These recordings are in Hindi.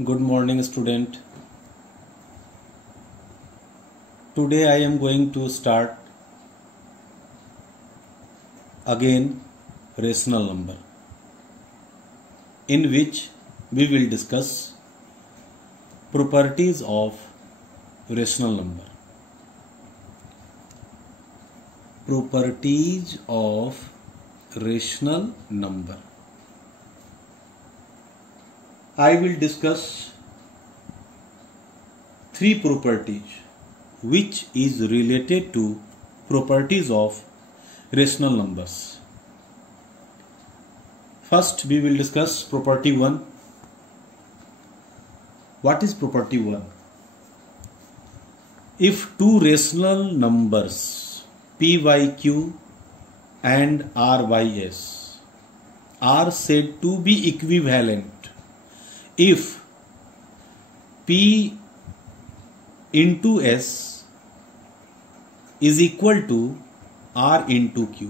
Good morning, student. Today I am going to start again rational number, in which we will discuss properties of rational number. Properties of rational number. I will discuss three properties which is related to properties of rational numbers. First, we will discuss property 1. What is property 1? If two rational numbers p by q and r by s are said to be equivalent if p into s is equal to r into q.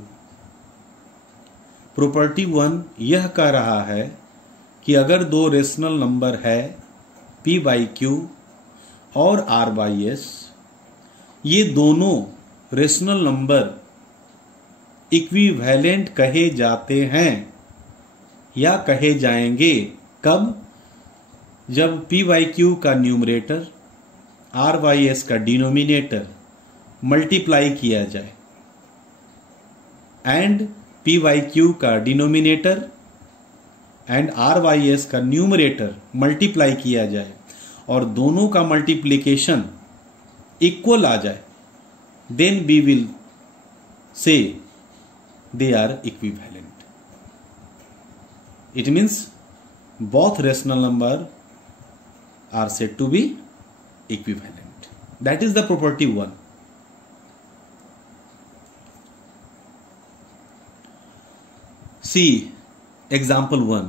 Property 1 यह कह रहा है कि अगर दो रेशनल नंबर है p बाई क्यू और r बाई s, ये दोनों रेशनल नंबर इक्विवेलेंट कहे जाते हैं या कहे जाएंगे कब? जब p बाई क्यू का न्यूमरेटर r बाई s का डिनोमिनेटर मल्टीप्लाई किया जाए एंड p बाई क्यू का denominator and r by s का न्यूमरेटर मल्टीप्लाई किया जाए और दोनों का मल्टीप्लिकेशन इक्वल आ जाए, then we will say they are equivalent. It means both rational number are said to be equivalent. That is the property 1. See example 1,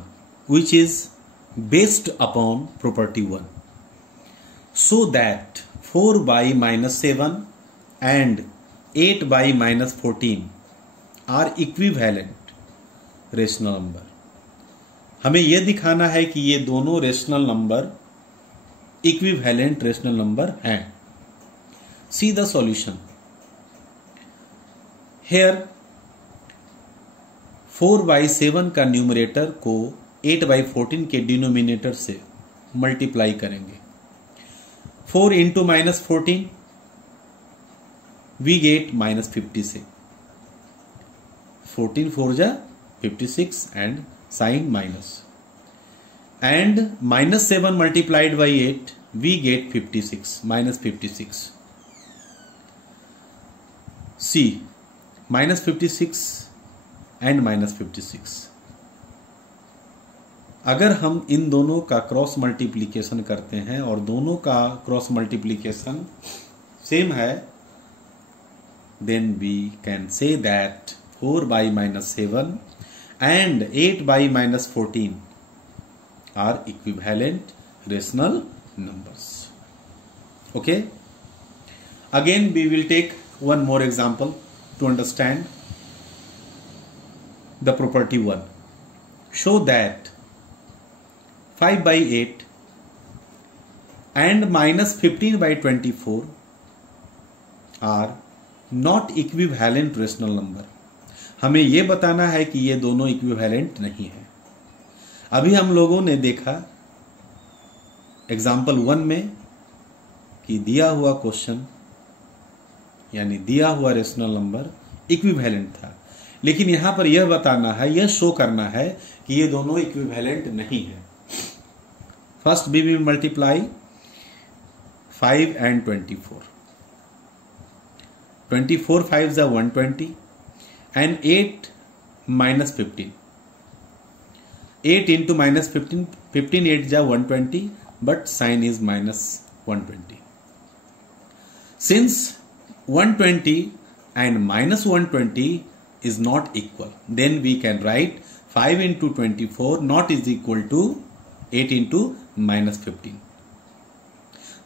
which is based upon property 1. So that 4 by minus 7 and 8 by minus 14 are equivalent rational number. हमें यह दिखाना है कि ये दोनों rational number equivalent rational number हैं. See the solution. Here 4 by 7 का न्यूमरेटर को 8 बाई 14 के डिनोमिनेटर से मल्टीप्लाई करेंगे. 4 into minus 14 we get minus 56. 14 4 जा 56 and sign minus, and minus 7 multiplied by 8 we get 56, minus 56. See minus 56 and minus 56. अगर हम इन दोनों का क्रॉस मल्टीप्लिकेशन करते हैं और दोनों का क्रॉस मल्टीप्लिकेशन सेम है, then we can say that 4 by minus 7 and 8 by minus 14 are equivalent rational numbers. Okay. Again we will take one more example to understand the property 1. Show that 5 by 8 and minus 15 by 24 are not equivalent rational number. हमें यह बताना है कि ये दोनों इक्विवेलेंट नहीं है. अभी हम लोगों ने देखा एग्जाम्पल 1 में कि दिया हुआ क्वेश्चन यानी दिया हुआ रेशनल नंबर इक्विवेलेंट था, लेकिन यहां पर यह बताना है, यह शो करना है कि ये दोनों इक्विवेलेंट नहीं है. First we will multiply 5 and 24. 24 5 जा 120 and 8 minus 15. 8 into minus 15, 15 8 ja 120, but sign is minus 120. Since 120 and minus 120 is not equal, then we can write 5 into 24 not is equal to 8 into minus 15.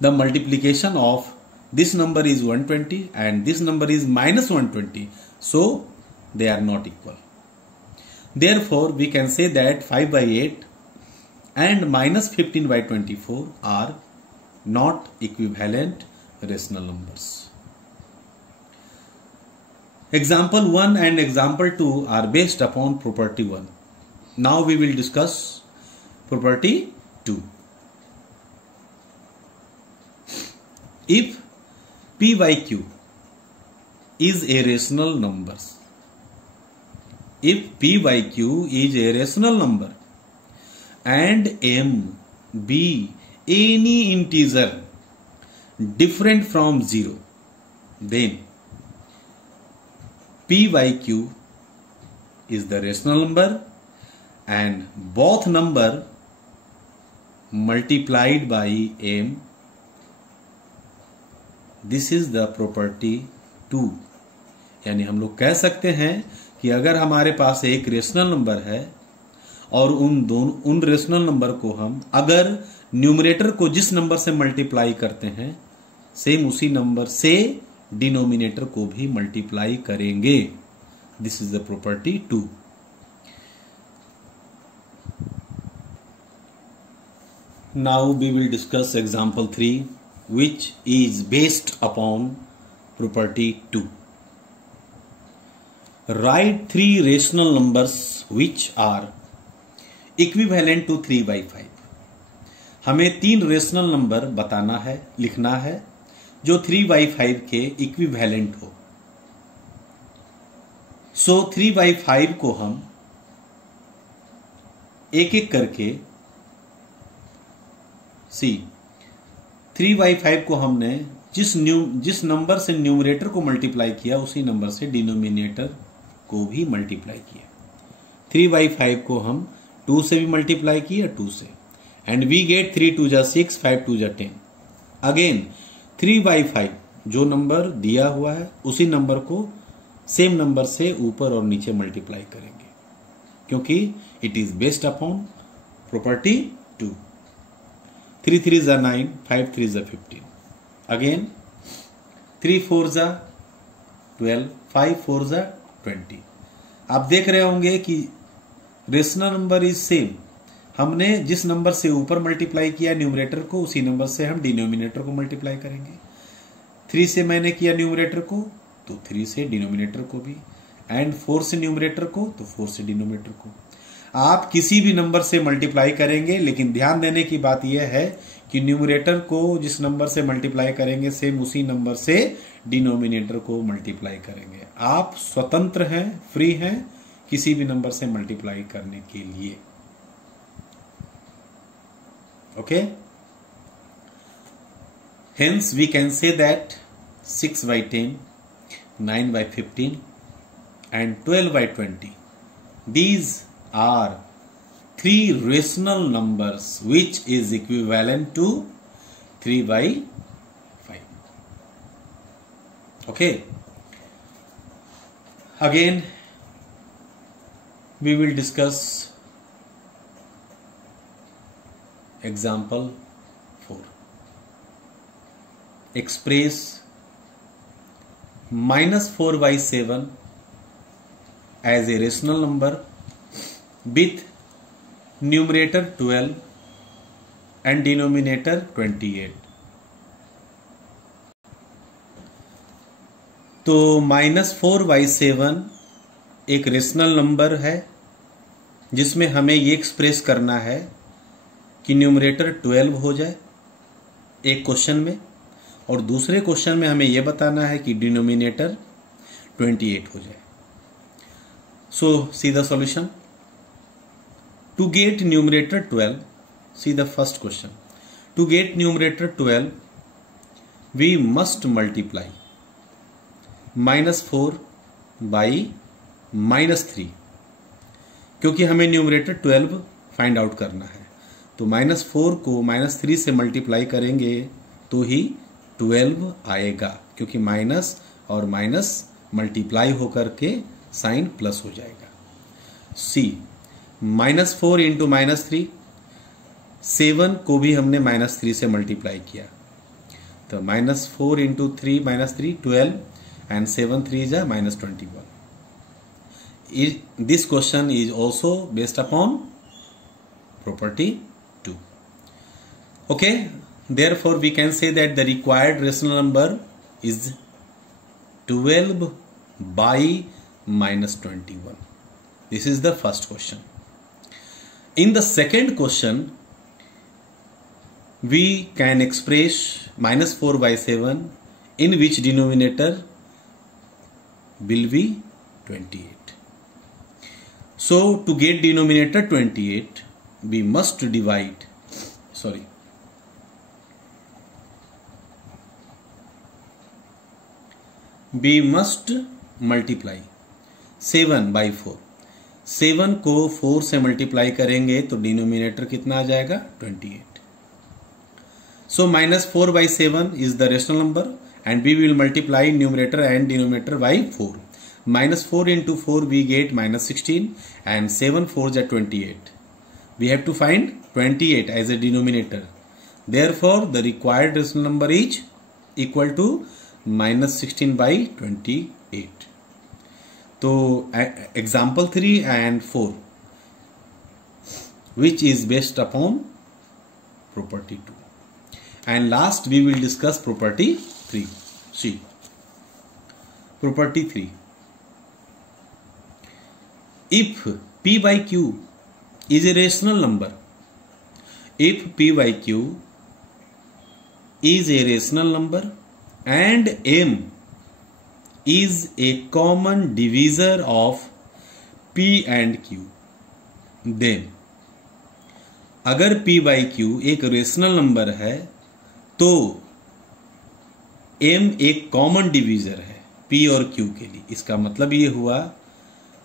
The multiplication of this number is 120 and this number is minus 120. So they are not equal. Therefore we can say that 5 by 8 and minus 15 by 24 are not equivalent rational numbers. Example 1 and example 2 are based upon property 1. Now we will discuss property 2. If P by Q is a rational number, if P by Q is a rational number and M be any integer different from 0, then P by Q is the rational number and both number multiplied by M. This is the property 2. यानी हम लोग कह सकते हैं कि अगर हमारे पास एक रेशनल नंबर है और उन रेशनल नंबर को हम अगर न्यूमरेटर को जिस नंबर से मल्टीप्लाई करते हैं सेम उसी नंबर से डिनोमिनेटर को भी मल्टीप्लाई करेंगे. This is the property 2. Now we will discuss example 3 which is based upon property 2. Write 3 rational numbers which are equivalent to 3 by 5. हमें 3 रेशनल नंबर बताना है, लिखना है जो 3 by 5 के इक्विवेलेंट हो. सो 3 by 5 को हम एक एक करके 3 by 5 को हमने जिस नंबर से न्यूमरेटर को मल्टीप्लाई किया उसी नंबर से डिनोमिनेटर को भी मल्टीप्लाई किया. 3 by 5 को हम 2 से भी मल्टीप्लाई किया 2 से एंड वी गेट 3 2 जा 6 5 2 जा 10. अगेन 3 by 5 जो नंबर दिया हुआ है उसी नंबर को सेम नंबर से ऊपर और नीचे मल्टीप्लाई करेंगे क्योंकि it is based upon property 2. 3 3 जा 9 5 3 जा 15. अगेन 3 4 जा 12 5 4 जा 20. आप देख रहे होंगे कि रेशनल नंबर इज सेम. हमने जिस नंबर से ऊपर मल्टीप्लाई किया न्यूमरेटर को उसी नंबर से हम डिनोमिनेटर को मल्टीप्लाई करेंगे. 3 से मैंने किया न्यूमरेटर को तो 3 से डिनोमिनेटर को भी एंड 4 से न्यूमरेटर को तो 4 से डिनोमिनेटर को. आप किसी भी नंबर से मल्टीप्लाई करेंगे लेकिन ध्यान देने की बात यह है कि न्यूमरेटर को जिस नंबर से मल्टीप्लाई करेंगे सेम उसी नंबर से डिनोमिनेटर को मल्टीप्लाई करेंगे. आप स्वतंत्र हैं, फ्री हैं किसी भी नंबर से मल्टीप्लाई करने के लिए. Okay, hence we can say that 6 by 10, 9 by 15 and 12 by 20. These are 3 rational numbers which is equivalent to 3 by 5. Okay. Again, we will discuss example 4. Express -4 by 7 as a rational number with numerator 12 and denominator 28. तो -4 by 7 एक रेशनल नंबर है जिसमें हमें ये एक्सप्रेस करना है कि न्यूमरेटर 12 हो जाए एक क्वेश्चन में और दूसरे क्वेश्चन में हमें यह बताना है कि डिनोमिनेटर 28 हो जाए. So see the solution. To get numerator 12, see the first question. To get numerator 12, we must multiply -4 by -3 क्योंकि हमें न्यूमरेटर 12 फाइंड आउट करना है. तो -4 को -3 से मल्टीप्लाई करेंगे तो ही 12 आएगा क्योंकि माइनस और माइनस मल्टीप्लाई होकर के साइन प्लस हो जाएगा. सी -4 इंटू -3, 7 को भी हमने -3 से मल्टीप्लाई किया तो -4 इंटू 3 -3 12 एंड 7 3 जा -21. This question is also based upon property Okay, therefore we can say that the required rational number is 12 by minus 21. This is the first question. In the second question, we can express minus 4 by 7, in which denominator will be 28. So to get denominator 28, we must divide, we must multiply 7 by 4. 7 को 4 से मल्टीप्लाई करेंगे तो डिनोमिनेटर कितना आ जाएगा 28. So minus 4 by 7 is the rational number and we will multiply numerator and denominator by 4. Minus 4 into 4 we get minus 16 and 7 4s are 28. We have to find 28 as a denominator. Therefore the required rational number is equal to minus 16 by 28. So example 3 and 4, which is based upon property 2. And last we will discuss property 3. See, property 3. If P by Q is a rational number, if P by Q is a rational number and M is a common divisor of P and Q, then अगर P by Q एक रेशनल नंबर है तो M एक कॉमन डिवीजर है P और Q के लिए. इसका मतलब ये हुआ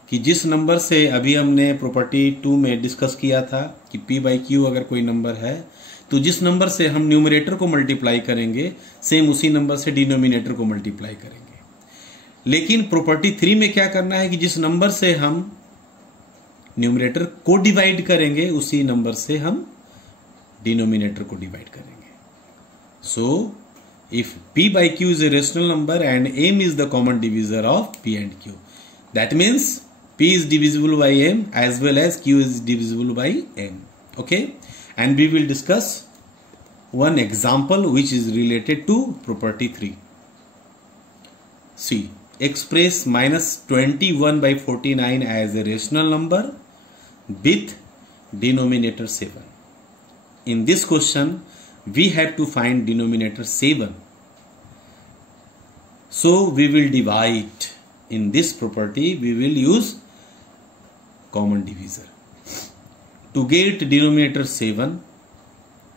कि जिस नंबर से अभी हमने प्रॉपर्टी 2 में डिस्कस किया था कि P by Q अगर कोई नंबर है तो जिस नंबर से हम न्यूमरेटर को मल्टीप्लाई करेंगे सेम उसी नंबर से डिनोमिनेटर को मल्टीप्लाई करेंगे. लेकिन प्रॉपर्टी 3 में क्या करना है कि जिस नंबर से हम न्यूमरेटर को डिवाइड करेंगे उसी नंबर से हम डिनोमिनेटर को डिवाइड करेंगे. So if P by Q is a rational number and M is the common divisor of P and Q, that means P is divisible by M as well as Q is divisible by M. Okay, and we will discuss one example which is related to property 3. See, express minus 21 by 49 as a rational number with denominator 7. In this question we have to find denominator 7. So we will divide. In this property we will use common divisor. To get denominator 7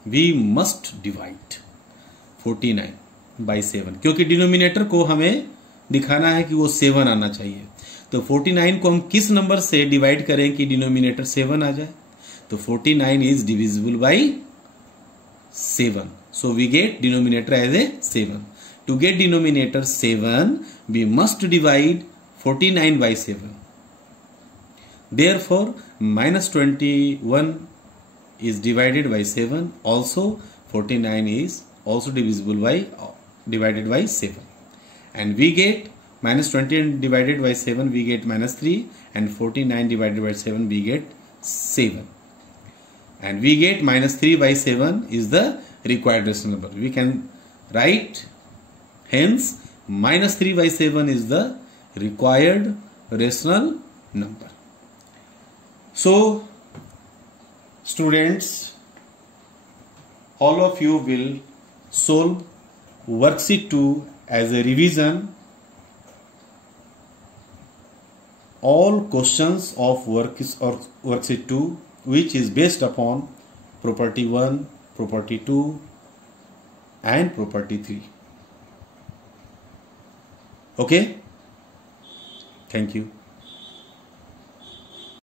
we must divide 49 by 7, क्योंकि डिनोमिनेटर को हमें दिखाना है कि वो 7 आना चाहिए. तो 49 को हम किस नंबर से डिवाइड करें कि डिनोमिनेटर 7 आ जाए. तो 49 is divisible by 7. So we get denominator as a 7. To get denominator 7 we must divide 49 by 7. Therefore minus 21 is divided by 7. Also 49 is also divisible by divided by 7. And we get minus 20 divided by 7 we get minus 3 and 49 divided by 7 we get 7. And we get minus 3 by 7 is the required rational number. We can write hence minus 3 by 7 is the required rational number. So students, all of you will solve worksheet 2 as a revision. All questions of worksheet 2 which is based upon property 1, property 2 and property 3. Okay? Thank you.